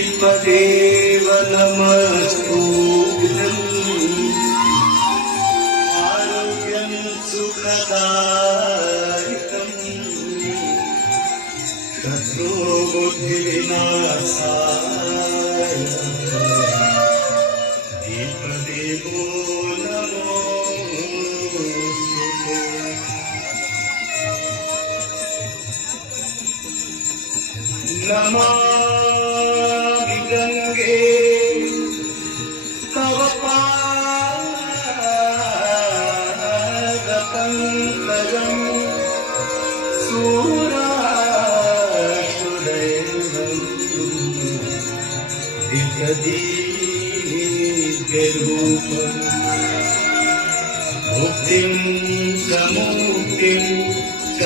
दीपदेव नमस्तुभ्यं आरोग्यं सुखदायकं शत्रुबुद्धिविनाशाय दीपदेवो नमोस्तुते। नमामि गंगे तव पादपङ्कजं सुरासुरैर्वं दिव्यदीप्यरूपं मुक्तिं च मुक्तिं च